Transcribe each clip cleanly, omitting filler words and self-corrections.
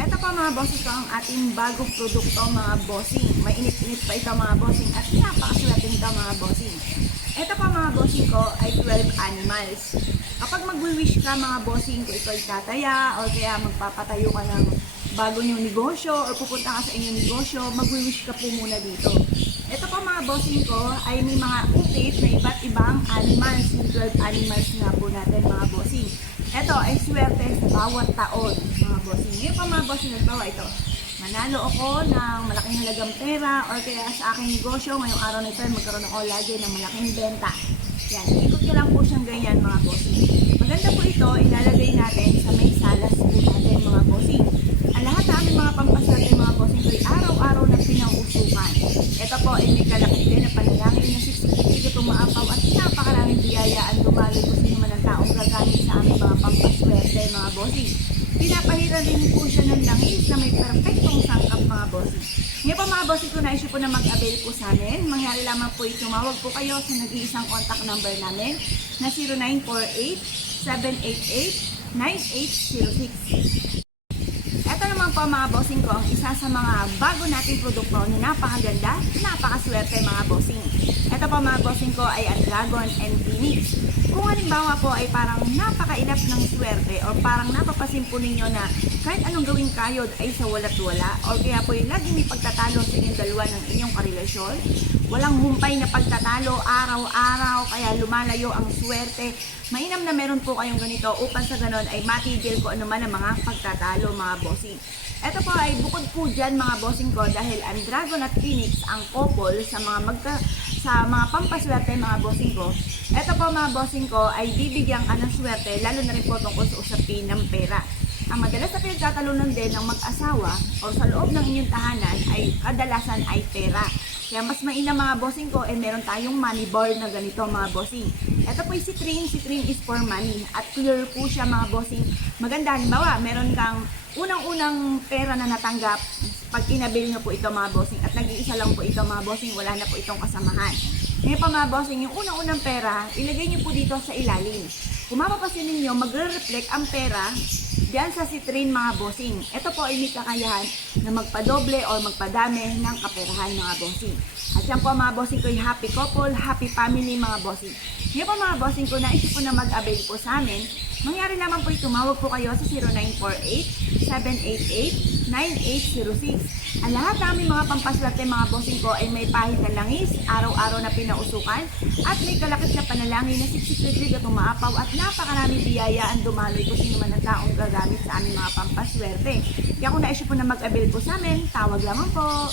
Ito pa mga bossing ko ang ating bagong produkto mga bossing. Mainit-init pa ito mga bossing at napakaswerte nito mga bossing. Ito pa mga bossing ko ay 12 animals. Kapag mag-wish ka mga bossing ko, ito ay tataya o kaya magpapatayo ka ng bago niyong negosyo o pupunta ka sa inyong negosyo, mag-wish ka po muna dito. Ito pa mga bossing ko ay may mga upit na iba't ibang animals, yung 12 animals nga po natin mga bossing. Ito ay swerte sa bawat taon mga bossing. Ngayon pa mga bossing, nagbawa ito. Manalo ako ng malaking halagang pera or kaya sa aking negosyo, ngayong araw na ito magkaroon ako lagi ng malaking benta. Yan, ikot ko lang po siyang ganyan mga bossing. Maganda po ito, ilalagay natin sa may salas po natin mga bossing. Ang lahat ng aming mga pampaswerte mga bossing ko ay araw-araw na pinauusukan. Ito po ay may kalakit din na panalangin na siksik-siksik at umaapaw at napakaraming biyayaan dumaloy kung sino man ang taong gagamit sa aming mga pampaswerte mga bossing. Pinapahiran din po siya ng langis na may perfectong sangkap mga bossing. Ngayon po mga bossing ko, na-issue po na mag-avail po sa amin. Mangyari lamang po ito, tumawag po kayo sa nag-iisang contact number namin na 0948-788-9806. Ito naman po mga bossing ko, ang isa sa mga bago nating produkto na napakaganda, napakaswerte mga bossing. Ito po mga bossing ko ay ang Dragon and Phoenix. Kung halimbawa po ay parang napakailap ng swerte o parang napapasin po ninyo na kahit anong gawing kayod ay sa wala't wala o kaya po yung laging may pagtatalo sa inyong dalawa ng inyong karelasyon, walang humpay na pagtatalo araw-araw kaya lumalayo ang swerte, mainam na meron po kayong ganito upang sa ganon ay matigil ko anuman ang mga pagtatalo mga bossing. Ito po ay bukod po dyan mga bossing ko dahil ang Dragon at Phoenix ang couple sa mga pampaswerte mga bossing ko. Ito po mga bossing ko ay bibigyan ka ng swerte lalo na rin po tungkol sa usapin ng pera. Ang madalas na pinagkatalunan din ng mag-asawa o sa loob ng inyong tahanan ay kadalasan ay pera. Kaya mas mainam mga bossing ko, meron tayong money bar na ganito mga bossing. Ito po si Trin is for money at clear po siya mga bossing. Maganda, halimbawa, meron kang unang-unang pera na natanggap pag inabil nyo po ito mga bossing at nag-iisa lang po ito mga bossing, wala na po itong kasamahan. Ngayon pa mga bossing, yung unang-unang pera, ilagay nyo po dito sa ilalim. Kung mapapasin ninyo, magre-reflect ang pera diyan sa Citrin mga bossing. Ito po ay may kakayahan na magpadoble o magpadami ng kaperahan mga bossing. At yan po mga bossing ko ay happy couple, happy family mga bossing. Ngayon po mga bossing ko, naisip po na mag-avail po sa amin. Mangyari naman po tumawag po kayo sa 0948-788-9806. Ang lahat ng aming mga pampaswerte mga bossing ko ay may pahit na langis, araw-araw na pinausukan, at may kalakit na panalangin na siksik-siksik at umaapaw at napakaraming biyaya ang dumaloy kung sino man ang taong gagamit sa aming mga pampaswerte. Kaya kung na-issue po na mag-avail po sa amin, tawag lamang po.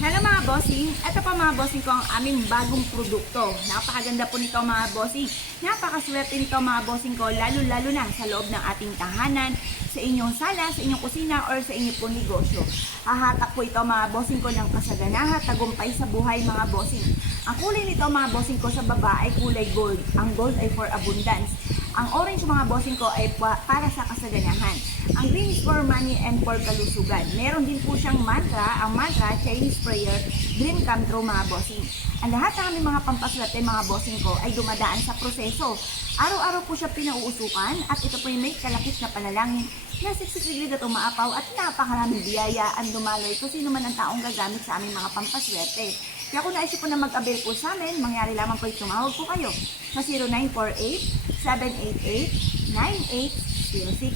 Hello mga bossing, ito pa mga bossing ko ang aming bagong produkto. Napakaganda po nito mga bossing. Napakaswerte nito mga bossing ko, lalo-lalo na sa loob ng ating tahanan, sa inyong sala, sa inyong kusina, or sa inyong pong negosyo. Hahatak po ito mga bossing ko ng kasaganahan, tagumpay sa buhay mga bossing. Ang kulay nito mga bossing ko sa baba ay kulay gold. Ang gold ay for abundance. Ang orange mga bossing ko ay para sa kasaganahan. Ang green is for money and for kalusugan. Meron din po siyang mantra, ang mantra, Chinese prayer, dream come true mga bossing. Ang lahat ng aming mga pampaswerte mga bossing ko ay dumadaan sa proseso. Araw-araw po siya pinauusukan at ito po ay may kalakit na panalangin na siksik-siksik at umaapaw at napakaraming biyaya ang dumaloy kung sino man ang taong gagamit sa aming mga pampaswerte. Kaya kung naisip po na mag-avail po sa amin, mangyari lamang po tumawag po kayo sa 0948-788-9806.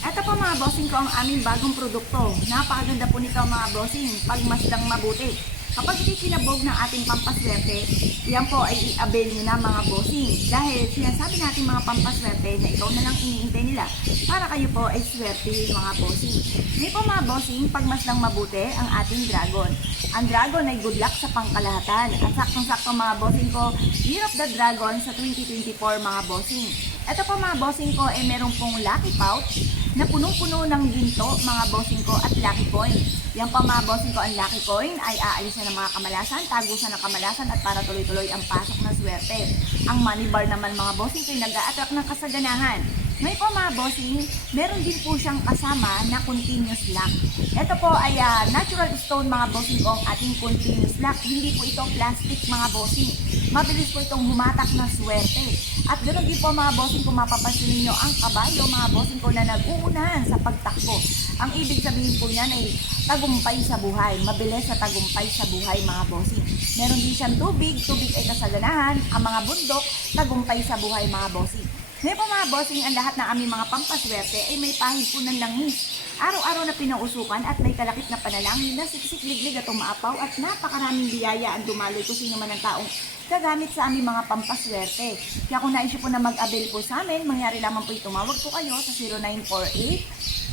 Ito po mga bossing ko ang aming bagong produkto. Napakaganda po nito mga bossing, pagmasdang mabuti. Kapag ikinabog ng ating pampaswerte, yan po ay i-avail nyo na mga bossing. Dahil sinasabi natin mga pampaswerte na ikaw na lang iniintay nila para kayo po ay swerte mga bossing. Ngayon po mga bossing, pagmasdang mabuti ang ating dragon. Ang dragon ay good luck sa pangkalahatan. At saktong-sakto mga bossing ko, Year of the Dragon sa 2024 mga bossing. Ito po mga bossing ko ay meron pong lucky pouch na punong-puno ng ginto mga bossing ko at lucky coin. Yan po mga bossing ko, ang lucky coin ay aalis na ng mga kamalasan, tagusan ng kamalasan at para tuloy-tuloy ang pasok ng swerte. Ang money bar naman mga bossing ko ay nag-a-attract ng kasaganahan. Ngayon po mga bossing, meron din po siyang kasama na continuous lock. Ito po ay natural stone mga bossing ko ang ating continuous lock. Hindi po ito plastic mga bossing. Mabilis po itong humatak na swerte. At ganoon din po mga bossing kung mapapansin ninyo ang kabayo mga bossing ko na nag-uunahan sa pagtakbo. Ang ibig sabihin po niyan ay tagumpay sa buhay. Mabilis sa tagumpay sa buhay mga bossing. Meron din siyang tubig ay kasaganahan. Ang mga bundok, tagumpay sa buhay mga bossing. Ngayon po mga bossing, ang lahat ng aming mga pampaswerte ay may pahid po ng langis. Araw-araw na pinausukan at may kalakip na panalangin na siksik-liglig at umaapaw at napakaraming biyaya ang dumaloy kung sino man ang taong gagamit sa aming mga pampaswerte. Kaya kung naisip po na mag-avail po sa amin, mangyari lamang po tumawag po kayo sa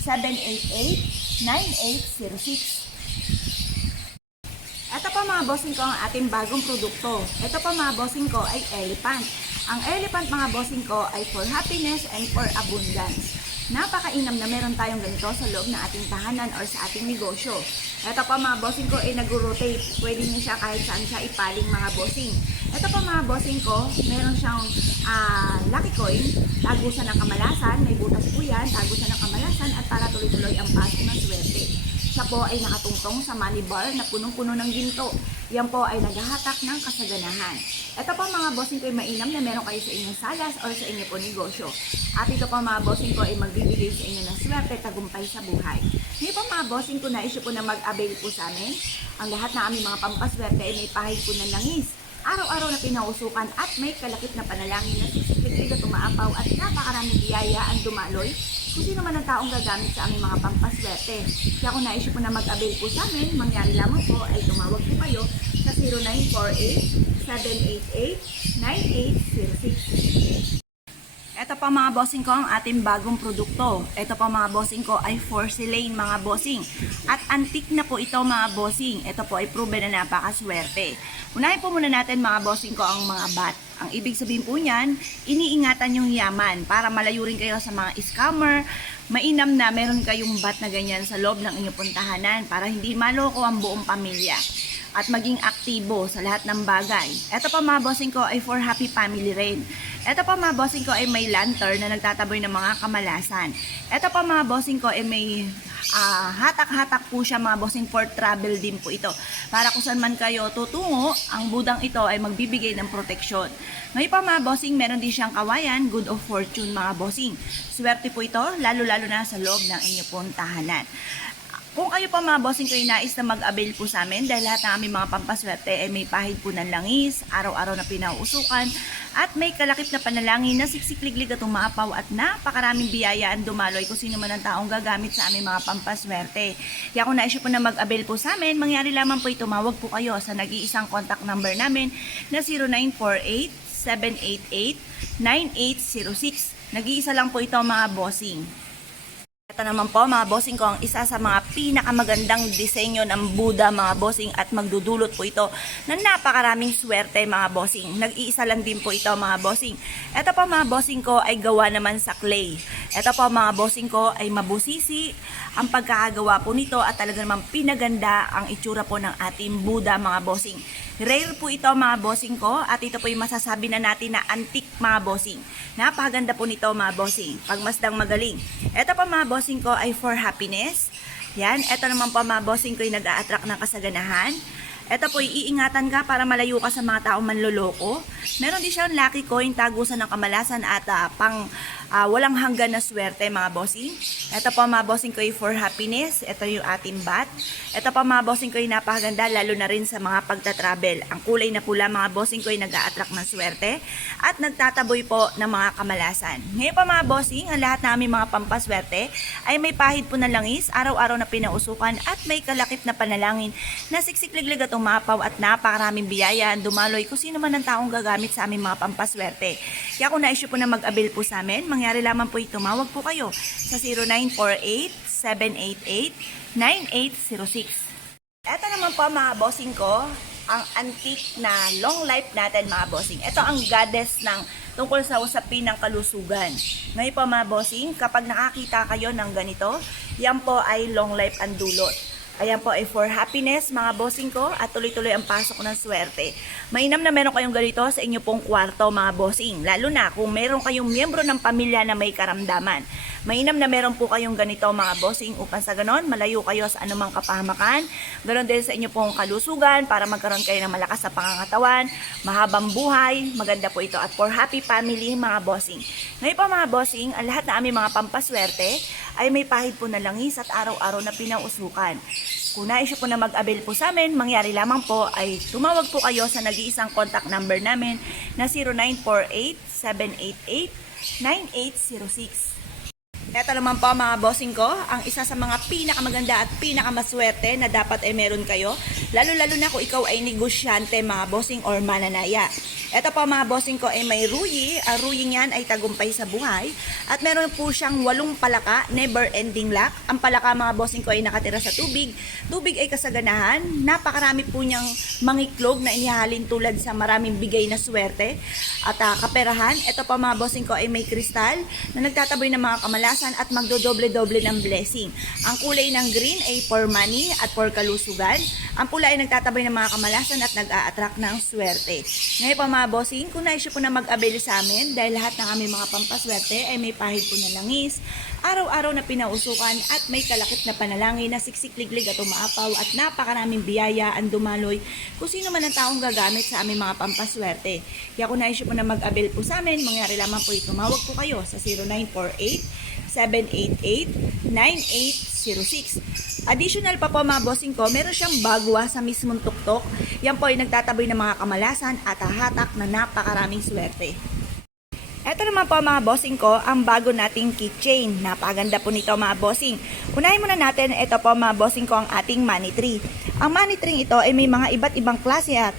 0948-788-9806. Ito po mga bossing ko ang ating bagong produkto. Ito po mga bossing ko ay elephant. Ang elephant mga bossing ko ay for happiness and for abundance. Napakainam na meron tayong ganito sa loob ng ating tahanan or sa ating negosyo. Ito po mga bossing ko ay nag-rotate. Pwede niyo siya kahit saan siya ipaling mga bossing. Ito po mga bossing ko, meron siyang lucky coin, tagusan ng kamalasan, may butas po yan, tagusan ng kamalasan at para tuloy-tuloy ang pasok ng swerte. Siya po ay nakatungtong sa money bar na punong-puno ng ginto. Yan po ay naghahatak ng kasaganahan. Ito po mga bossing ko ay mainam na meron kayo sa inyong salas or sa inyo po negosyo. At ito po mga bossing ko ay magbibigay sa inyo ng swerte, tagumpay sa buhay. Ngayon po mga bossing ko na issue po na mag-avail po sa amin. Ang lahat na aming mga pampaswerte ay may pahid po ng langis. Araw-araw na pinausukan at may kalakip na panalangin na siksik-liglig at umaapaw at napakaraming biyaya ang dumaloy kung sino man ang taong gagamit sa aming mga pampaswerte. Kaya kung na-issue po na mag-avail po sa amin, mangyari lamang po ay tumawag po kayo sa 0948-788-9806. Ito pa mga bossing ko ang ating bagong produkto. Ito pa mga bossing ko ay porcelain mga bossing. At antique na po ito mga bossing. Ito po ay proven na napakaswerte. Unahin po muna natin mga bossing ko ang mga bat. Ang ibig sabihin po niyan, iniingatan yung yaman para malayo rin kayo sa mga scammer. Mainam na meron kayong bat na ganyan sa loob ng inyong puntahanan para hindi maloko ang buong pamilya at maging aktibo sa lahat ng bagay. Ito pa mga bossing ko ay for happy family rin. Ito pa mga bossing ko ay may lantern na nagtataboy ng mga kamalasan. Ito pa mga bossing ko ay may hatak-hatak po siya mga bossing, for travel din po ito. Para kung saan man kayo tutungo, ang budang ito ay magbibigay ng proteksyon. Ngayon pa mga bossing, meron din siyang kawayan, good of fortune mga bossing. Swerte po ito, lalo-lalo na sa loob ng inyong pong tahanan. Kung kayo pa mga bossing kayo nais na mag-avail po sa amin dahil lahat ng aming mga pampaswerte ay may pahid po ng langis, araw-araw na pinauusukan at may kalakip na panalangin na siksik-liglig at umaapaw at napakaraming biyaya ang dumaloy kung sino man ang taong gagamit sa aming mga pampaswerte. Kaya kung na-issue po na mag-avail po sa amin, mangyari lamang po tumawag po kayo sa nag-iisang contact number namin na 0948-788-9806. Nag-iisa lang po ito mga bossing. Ito naman po mga bossing ko ang isa sa mga pinakamagandang disenyo ng Buddha mga bossing at magdudulot po ito ng napakaraming swerte mga bossing. Nag-iisa lang din po ito mga bossing. Ito po mga bossing ko ay gawa naman sa clay. Ito po mga bossing ko ay mabusisi ang pagkakagawa po nito at talaga namang pinaganda ang itsura po ng ating Buddha mga bossing. Rare po ito mga bossing ko at ito po yung masasabi na natin na antique mga bossing. Napakaganda po nito mga bossing. Pagmasdang magaling. Ito po mga bossing ko ay for happiness. Yan. Ito naman po mga bossing ko yung nag-a-attract ng kasaganahan. Ito po, iingatan ka para malayo ka sa mga taong manloloko. Meron din siyang lucky coin, tagusan ng kamalasan at walang hanggan na swerte mga bossing. Ito po mga bossing ko for happiness. Ito yung ating bat. Ito po mga bossing ko napakaganda lalo na rin sa mga pagta-travel. Ang kulay na pula mga bossing ko nag-a-attract ng swerte at nagtataboy po ng mga kamalasan. Ngayon pa mga bossing, ang lahat namin mga pampaswerte ay may pahid po na langis, araw-araw na pinausukan at may kalakip na panalangin na siksik-liglig at umapaw at napakaraming biyaya ang dumaloy kung sino man ang taong gagamit sa aming mga pampaswerte. Kaya kung na-issue po na mag-avail po sa amin, mangyari lamang po tumawag po kayo sa 0948-788-9806. Ito naman po mga bossing ko, ang antique na long life natin mga bossing. Ito ang goddess ng tungkol sa usapin ng kalusugan. Ngayon po mga bossing, kapag nakakita kayo ng ganito, yan po ay long life ang dulot. Ayan po ay for happiness mga bossing ko at tuloy-tuloy ang pasok ng swerte. Mainam na meron kayong ganito sa inyo pong kwarto mga bossing. Lalo na kung meron kayong miyembro ng pamilya na may karamdaman. Mainam na meron po kayong ganito mga bossing upang sa ganon malayo kayo sa anumang kapahamakan. Ganon din sa inyo pong kalusugan para magkaroon kayo ng malakas sa pangangatawan, mahabang buhay. Maganda po ito at for happy family mga bossing. Ngayon po mga bossing, ang lahat na aming mga pampaswerte ay may pahid po na langis at araw-araw na pinausukan. Kung nais po na mag-avail po sa amin, mangyari lamang po ay tumawag po kayo sa nag-iisang contact number namin na 0948-788-9806. Ito naman po mga bossing ko, ang isa sa mga pinakamaganda at pinakamaswerte na dapat ay meron kayo, lalo-lalo na kung ikaw ay negosyante mga bossing or mananaya. Ito po mga bossing ko ay may ruyi, ang ruyi niyan ay tagumpay sa buhay at meron po siyang 8 palaka, never ending luck. Ang palaka mga bossing ko ay nakatira sa tubig, tubig ay kasaganahan, napakarami po niyang mangiklog na inihalin tulad sa maraming bigay na swerte at kaperahan. Ito po mga bossing ko ay may kristal na nagtataboy ng mga kamalasan at magdodoble-doble ng blessing. Ang kulay ng green ay for money at for kalusugan. Ang pula ay nagtataboy ng mga kamalasan at nag-a-attract ng swerte. Ngayon po mga bossing, kung nais po na mag-avail sa amin dahil lahat ng aming mga pampaswerte ay may pahid po na langis, araw-araw na pinausukan at may kalakip na panalangin na siksik-liglig at umaapaw at napakaraming biyaya ang dumaloy kung sino man ang taong gagamit sa aming mga pampaswerte. Kaya kung nais po na mag-avail po sa amin, mangyari lamang po ito. Tumawag po kayo sa 0948-788-9806. Additional pa po mga bossing ko, meron siyang bagwa sa mismong tuktok. Yan po ay nagtataboy ng mga kamalasan at hahatak na napakaraming swerte. Ito naman po mga bossing ko, ang bago nating keychain. Napaganda po nito mga bossing. Unahin muna natin, ito po mga bossing ko ang ating money tree. Ang money tree ito ay may mga iba't ibang klase at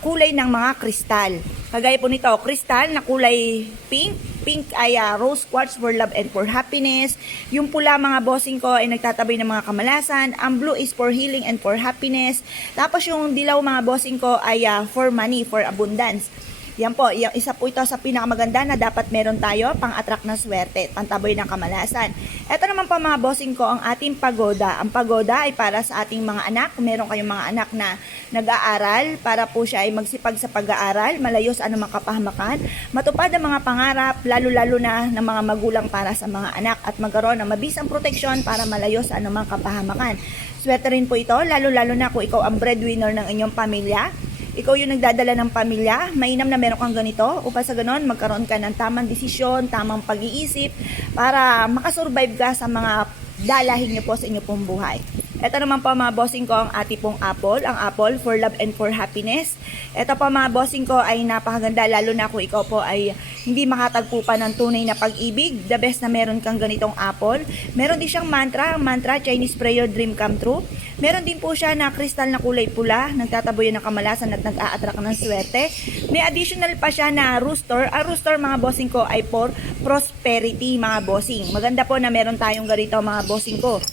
kulay ng mga kristal. Kagaya po nito, kristal na kulay pink. Pink ay rose quartz for love and for happiness. Yung pula mga bossing ko ay nagtataboy ng mga kamalasan. Ang blue is for healing and for happiness. Tapos yung dilaw mga bossing ko ay for money, for abundance. Yan po, yung isa po ito sa pinakamaganda na dapat meron tayo pang-attract ng swerte, pantaboy ng kamalasan. Ito naman po mga bossing ko ang ating pagoda. Ang pagoda ay para sa ating mga anak. Kung meron kayong mga anak na nag-aaral, para po siya ay magsipag sa pag-aaral, malayo sa anumang kapahamakan, matupad ang mga pangarap, lalo-lalo na ng mga magulang para sa mga anak at magkaroon ng mabisang proteksyon para malayo sa anumang kapahamakan. Swerte rin po ito, lalo-lalo na kung ikaw ang breadwinner ng inyong pamilya. Ikaw yung nagdadala ng pamilya, mainam na meron kang ganito upang sa ganon magkaroon ka ng tamang desisyon, tamang pag-iisip para makasurvive ka sa mga dalahin niyo po sa inyo pong buhay. Ito naman po mga bossing ko ang ating pong apple, ang apple for love and for happiness. Ito po mga bossing ko ay napakaganda lalo na kung ikaw po ay hindi makatagpo pa ng tunay na pag-ibig. The best na meron kang ganitong apple. Meron din siyang mantra, ang mantra Chinese prayer dream come true. Meron din po siya na kristal na kulay pula, nagtataboy ng kamalasan at nag-a-attract ng swerte. May additional pa siya na rooster. Ang rooster mga bossing ko ay for prosperity mga bossing. Maganda po na meron tayong ganito mga bossing ko.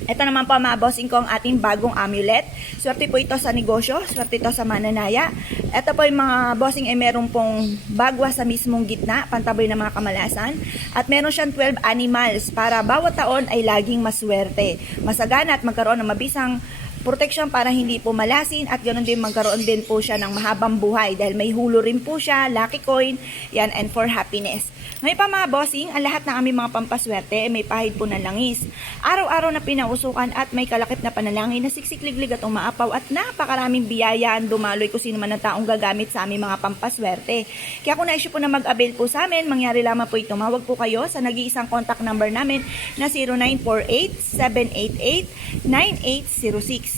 Ito naman po mga bossing ko ang ating bagong amulet. Swerte po ito sa negosyo, swerte ito sa mananaya. Ito po yung mga bossing ay meron pong bagwa sa mismong gitna, pantaboy ng mga kamalasan. At meron siyang 12 animals para bawat taon ay laging maswerte, masagana at magkaroon ng mabisang protection para hindi po malasin at ganoon din magkaroon din po siya ng mahabang buhay dahil may hulo rin po siya, lucky coin, yan and for happiness. Ngayon pa mga bossing, ang lahat ng aming mga pampaswerte ay may pahid po ng langis. Araw-araw na pinausukan at may kalakip na panalangin na siksik-liglig at umaapaw at napakaraming biyaya ang dumaloy kung sino man ang taong gagamit sa aming mga pampaswerte. Kaya kung nais po na mag-avail po sa amin, mangyari lamang po ito. Tumawag po kayo sa nag-iisang contact number namin na 0948-788-9806.